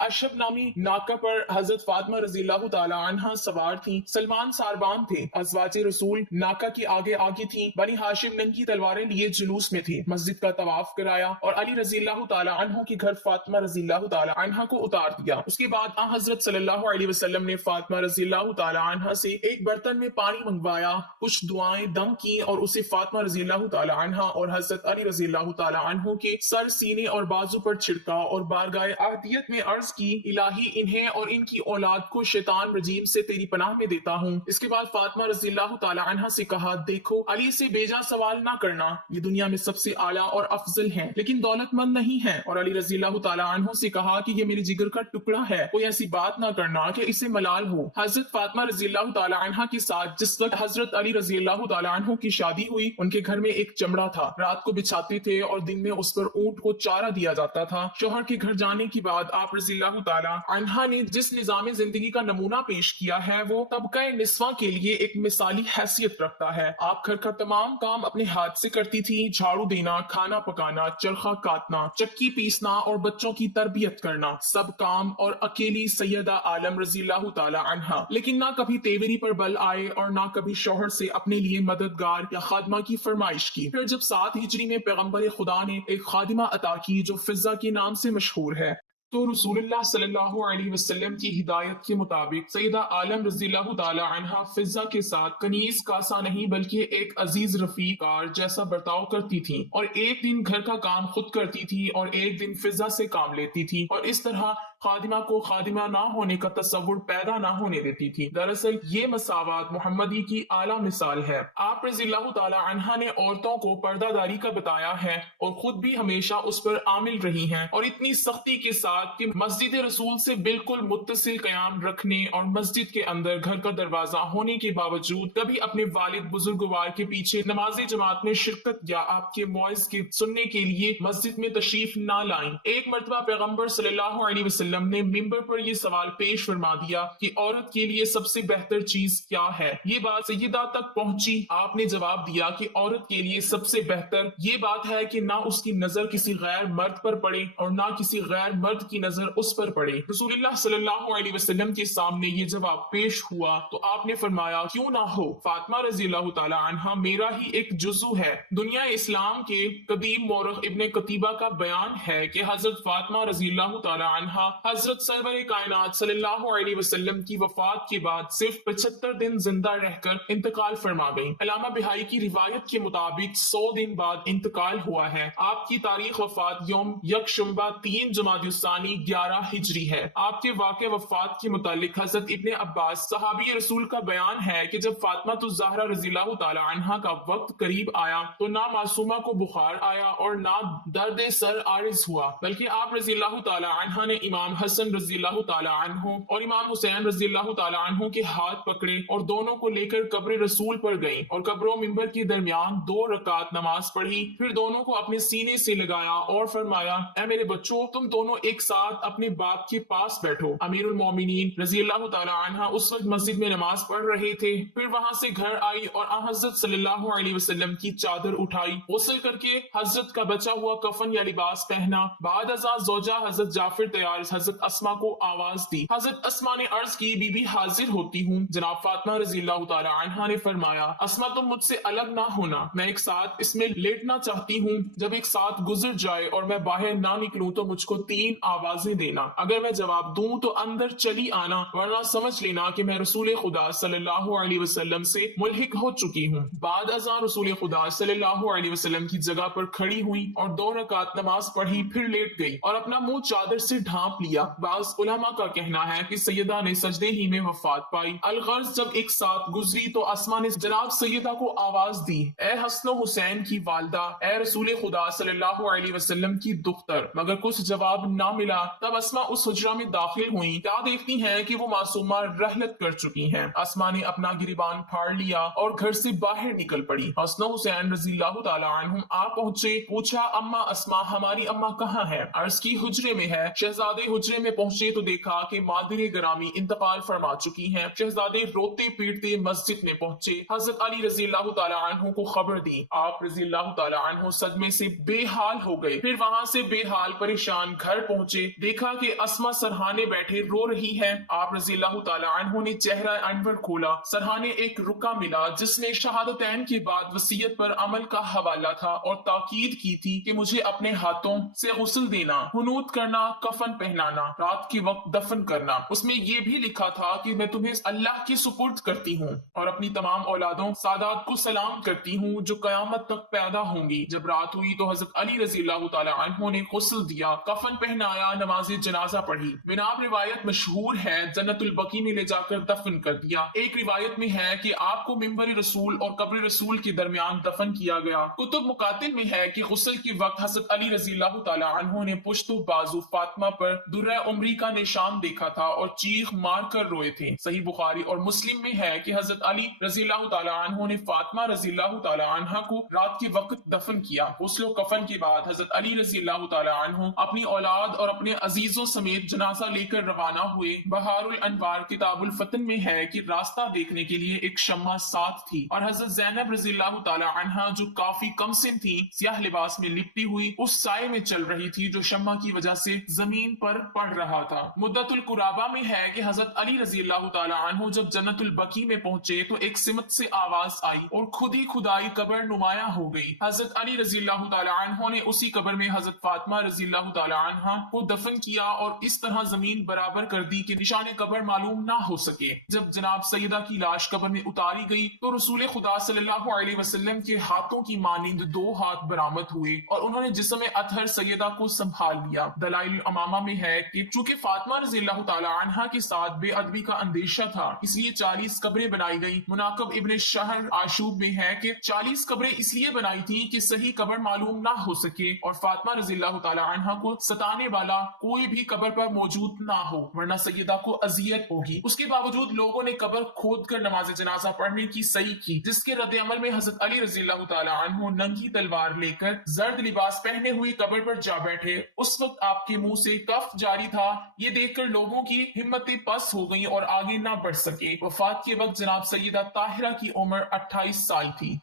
اشب نامی ناکہ پر حضرت فاطمہ رضی اللہ تعالی عنہ سوار تھیں. سلمان ساربان تھے. ازواج رسول ناکہ کے آگے آگے تھیں. بنی ہاشم ننگی تلواریں لیے جلوس میں تھی. مسجد کا طواف کرایا اور علی رضی اللہ تعالی عنہ کے گھر فاطمہ رضی اللہ تعالی عنہ کو اتار دیا. اس کے بعد حضرت صلی اللہ علیہ وسلم نے فاطمہ رضی اللہ تعالی عنہ سے ایک برتن میں پانی منگوایا, کچھ دعائیں دم کی اور اسے فاطمہ رضی اللہ تعالی عنہ اور حضرت علی رضی اللہ تعالی عنہ کے سر, سینے اور بازو پر چھڑکا اور بارگاہ احدیت میں عرض کی, الہی انہیں اور ان کی اولاد کو شیطان رجیم سے تیری پناہ میں دیتا ہوں. اس کے بعد فاطمہ رضی اللہ تعالی عنہ سے کہا, دیکھو علی سے بیجا سوال نہ کرنا, یہ دنیا میں سب سے اعلیٰ اور افضل ہیں لیکن دولت مند نہیں ہے. اور علی رضی اللہ تعالی عنہ سے کہا کہ یہ میرے جگر کا ٹکڑا ہے, کوئی ایسی بات نہ کرنا کہ اسے ملال ہو. حضرت فاطمہ رضی اللہ تعالی عنہ کے ساتھ جس وقت حضرت علی رضی اللہ تعالی عنہ کی شادی ہوئی, ان کے گھر میں ایک چمڑا تھا. رات کو بچھاتے تھے اور دن میں اس پر اونٹ کو چارہ دیا جاتا تھا. شوہر کے گھر جانے کے بعد آپ رضی اللہ تعالی عنہ نے جس نظام زندگی کا نمونہ پیش کیا ہے وہ طبقہ نسواں کے لیے ایک مثالی حیثیت رکھتا ہے. آپ گھر کا تمام کام اپنے ہاتھ سے کرتی تھی, جھاڑو دینا, کھانا پکانا, چرخہ کاٹنا, چکی پیسنا اور بچوں کی تربیت کرنا, سب کام اور اکیلی سیدہ عالم رضی اللہ تعالی عنہا. لیکن نہ کبھی تیوری پر بل آئے اور نہ کبھی شوہر سے اپنے لیے مددگار یا خادمہ کی فرمائش کی. پھر جب 7 ہجری میں پیغمبر خدا نے ایک خادمہ عطا کی جو فضہ کے نام سے مشہور ہے, تو رسول اللہ صلی اللہ علیہ وسلم کی ہدایت کے مطابق سیدہ عالم رضی اللہ تعالی عنہا فضہ کے ساتھ کنیز کاسا نہیں بلکہ ایک عزیز رفیق کار جیسا برتاؤ کرتی تھی, اور ایک دن گھر کا کام خود کرتی تھی اور ایک دن فضہ سے کام لیتی تھی, اور اس طرح خادمہ کو خادمہ نہ ہونے کا تصور پیدا نہ ہونے دیتی تھی. دراصل یہ مساوات محمدی کی اعلیٰ مثال ہے. آپ رضی اللہ تعالی عنہا نے عورتوں کو پردہ داری کا بتایا ہے اور خود بھی ہمیشہ اس پر عامل رہی ہیں, اور اتنی سختی کے ساتھ کہ مسجد رسول سے بالکل متصل قیام رکھنے اور مسجد کے اندر گھر کا دروازہ ہونے کے باوجود کبھی اپنے والد بزرگوار کے پیچھے نماز جماعت میں شرکت یا آپ کے موعظ کے سننے کے لیے مسجد میں تشریف نہ لائیں. ایک مرتبہ پیغمبر صلی اللہ علیہ وسلم نے ممبر پر یہ سوال پیش فرما دیا کہ عورت کے لیے سب سے بہتر چیز کیا ہے. یہ بات سیدہ تک پہنچی. آپ نے جواب دیا کہ عورت کے لیے سب سے بہتر یہ بات ہے کہ نہ اس کی نظر کسی غیر مرد پر پڑے اور نہ کسی غیر مرد کی نظر اس پر پڑے. رسول اللہ صلی اللہ علیہ وسلم کے سامنے یہ جواب پیش ہوا تو آپ نے فرمایا, کیوں نہ ہو, فاطمہ رضی اللہ تعالی عنہا میرا ہی ایک جزو ہے. دنیا اسلام کے قدیم مورخ ابن قتیبہ کا بیان ہے کہ حضرت فاطمہ رضی اللہ تعالی عنہا حضرت سرور کائنات صلی اللہ علیہ وسلم کی وفات کے بعد صرف 75 دن زندہ رہ کر انتقال فرما گئیں. علامہ بہائی کی روایت کے مطابق 100 دن بعد انتقال ہوا ہے. آپ کی تاریخ وفات یوم یکشنبہ 3 جمادی الثانی 11 ہجری ہے. آپ کے واقع وفات کے متعلق حضرت ابن عباس صحابی رسول کا بیان ہے کہ جب فاطمہ الزہرا رضی اللہ تعالی عنہا کا وقت قریب آیا تو نہ معصومہ کو بخار آیا اور نہ درد سر عارض ہوا, بلکہ آپ رضی اللہ تعالی عنہا نے امام حسن رضی اللہ تعالی عنہ اور امام حسین رضی اللہ تعالی عنہ کے ہاتھ پکڑے اور دونوں کو لے کر قبر رسول پر گئیں اور قبر و منبر کے درمیان 2 رکعت نماز پڑھی. پھر دونوں کو اپنے سینے سے لگایا اور فرمایا, اے میرے بچوں, تم دونوں ایک ساتھ اپنے باپ کے پاس بیٹھو. امیر المومنین رضی اللہ تعالی عنہ اس وقت مسجد میں نماز پڑھ رہے تھے. پھر وہاں سے گھر آئی اور حضرت صلی اللہ علیہ وسلم کی چادر اٹھائی, غسل کر کے حضرت کا بچا ہوا کفن یا لباس پہنا. بعد ازاں زوجہ حضرت جعفر تیار حضرت اسما کو آواز دی. حضرت اسما نے عرض کی, بی بی حاضر ہوتی ہوں. جناب فاطمہ رضی اللہ تعالی عنہا نے فرمایا, اسما تم مجھ سے الگ نہ ہونا, میں ایک ساتھ اس میں لیٹنا چاہتی ہوں. جب ایک ساتھ گزر جائے اور میں باہر نہ نکلوں تو مجھ کو 3 آوازیں دینا. اگر میں جواب دوں تو اندر چلی آنا, ورنہ سمجھ لینا کہ میں رسول خدا صلی اللہ علیہ وسلم سے ملحق ہو چکی ہوں. بعد ازاں رسول خدا صلی اللہ علیہ وسلم کی جگہ پر کھڑی ہوئی اور 2 رکعت نماز پڑھی, پھر لیٹ گئی اور اپنا منہ چادر سے ڈھانپ لیا. بعض علماء کا کہنا ہے کہ سیدہ نے سجدے ہی میں وفات پائی. الغرض جب ایک ساتھ گزری تو اسما نے جناب سیدہ کو آواز دی, اے حسن و حسین کی والدہ, اے رسول خدا صلی اللہ علیہ وسلم کی دختر. مگر کچھ جواب نہ ملا. تب اسما اس حجرہ میں داخل ہوئیں. کیا دیکھتی ہیں کہ وہ معصومہ رحلت کر چکی ہیں. اسما نے اپنا گریبان پھاڑ لیا اور گھر سے باہر نکل پڑی. حسن و حسین رضی اللہ تعالی عنہم آ پہنچے. پوچھا, اما اسما, ہماری اما کہاں ہے؟ عرض کی, حجرے میں ہے. شہزادے حجرے میں پہنچے تو دیکھا کہ مادر گرامی انتقال فرما چکی ہیں۔ شہزادے روتے پیٹتے مسجد میں پہنچے، حضرت علی رضی اللہ تعالیٰ عنہ کو خبر دی۔ آپ رضی اللہ تعالیٰ عنہ صدمے سے بے حال ہو گئے، پھر وہاں سے بے حال پریشان گھر پہنچے، دیکھا کہ اسما سرہانے بیٹھے رو رہی ہے۔ آپ رضی اللہ تعالیٰ عنہ نے چہرہ انور کھولا، سرہانے ایک رکا ملا جس نے شہادتین کے بعد وصیت پر عمل کا حوالہ تھا اور تاکید کی تھی کہ مجھے اپنے ہاتھوں سے غسل دینا، حنوط کرنا، کفن پہنانا، رات کے وقت دفن کرنا۔ اس میں یہ بھی لکھا تھا کہ میں تمہیں اللہ کے سپرد کرتی ہوں اور اپنی تمام اولادوں سادات کو سلام کرتی ہوں جو قیامت تک پیدا ہوں گی۔ جب رات ہوئی تو حضرت علی رضی اللہ تعالی عنہ نے غسل دیا، کفن پہنایا، نماز جنازہ پڑھی۔ بناب روایت مشہور ہے جنت البقیع میں لے جا کر دفن کر دیا۔ ایک روایت میں ہے کہ آپ کو منبر رسول اور قبر رسول کے درمیان دفن کیا گیا۔ کتب مقاتل میں ہے کہ غسل کے وقت حضرت علی رضی اللہ تعالی عنہ نے پشت و بازو فاطمہ پر درہ عمری کا نشان دیکھا تھا اور چیخ مار کر روئے تھے۔ صحیح بخاری اور مسلم میں ہے کہ حضرت علی رضی اللہ تعالی عنہ نے فاطمہ رضی اللہ تعالی عنہ کو رات کے وقت دفن کیا۔ غسل و کفن کے بعد حضرت علی رضی اللہ تعالی عنہ اپنی اولاد اور اپنے عزیزوں سمیت جنازہ لے کر روانہ ہوئے۔ بہار الانوار کتاب الفتن میں ہے کہ راستہ دیکھنے کے لیے ایک شمع ساتھ تھی اور حضرت زینب رضی اللہ تعالی عنہا جو کافی کم سن تھی، سیاہ لباس میں لپٹی ہوئی اس سائے میں چل رہی تھی جو شمع کی وجہ سے زمین پر پڑ رہا تھا۔ مدت القرابہ میں ہے کہ حضرت علی رضی اللہ تعالی عنہ جب جنت البقیع میں پہنچے تو ایک سمت سے آواز آئی اور خود ہی خدائی قبر نمایاں ہو گئی۔ حضرت علی رضی اللہ تعالی عنہ نے اسی قبر میں حضرت فاطمہ رضی اللہ تعالی عنہ کو دفن کیا اور اس طرح زمین برابر کر دی کہ نشان قبر معلوم نہ ہو سکے۔ جب جناب سیدہ کی لاش قبر میں اتاری گئی تو رسول خدا صلی اللہ علیہ وسلم کے ہاتھوں کی مانند 2 ہاتھ برآمد ہوئے اور انہوں نے جسم اطہر سیدہ کو سنبھال لیا۔ دلائل الامامہ میں ہے کہ چونکہ فاطمہ رضی اللہ تعالی عنہا کے ساتھ بے ادبی کا اندیشہ تھا اس لیے 40 قبریں بنائی گئی۔ مناقب ابن شہر آشوب میں ہے کہ 40 قبریں اس لیے بنائی تھی کہ صحیح قبر معلوم نہ ہو سکے اور فاطمہ رضی اللہ تعالی عنہا کو ستانے والا کوئی بھی قبر پر موجود نہ ہو ورنہ سیدہ کو اذیت ہوگی۔ اس کے باوجود لوگوں نے قبر کھود کر نماز جنازہ پڑھنے کی صحیح کی، جس کے رد عمل میں حضرت علی رضی اللہ تعالی عنہ ننگی تلوار لے کر زرد لباس پہنے ہوئی قبر پر جا بیٹھے۔ اس وقت آپ کے منہ سے کف جاری تھا۔ یہ دیکھ کر لوگوں کی ہمتیں پس ہو گئیں اور آگے نہ بڑھ سکے۔ وفات کے وقت جناب سیدہ طاہرہ کی عمر 28 سال تھی۔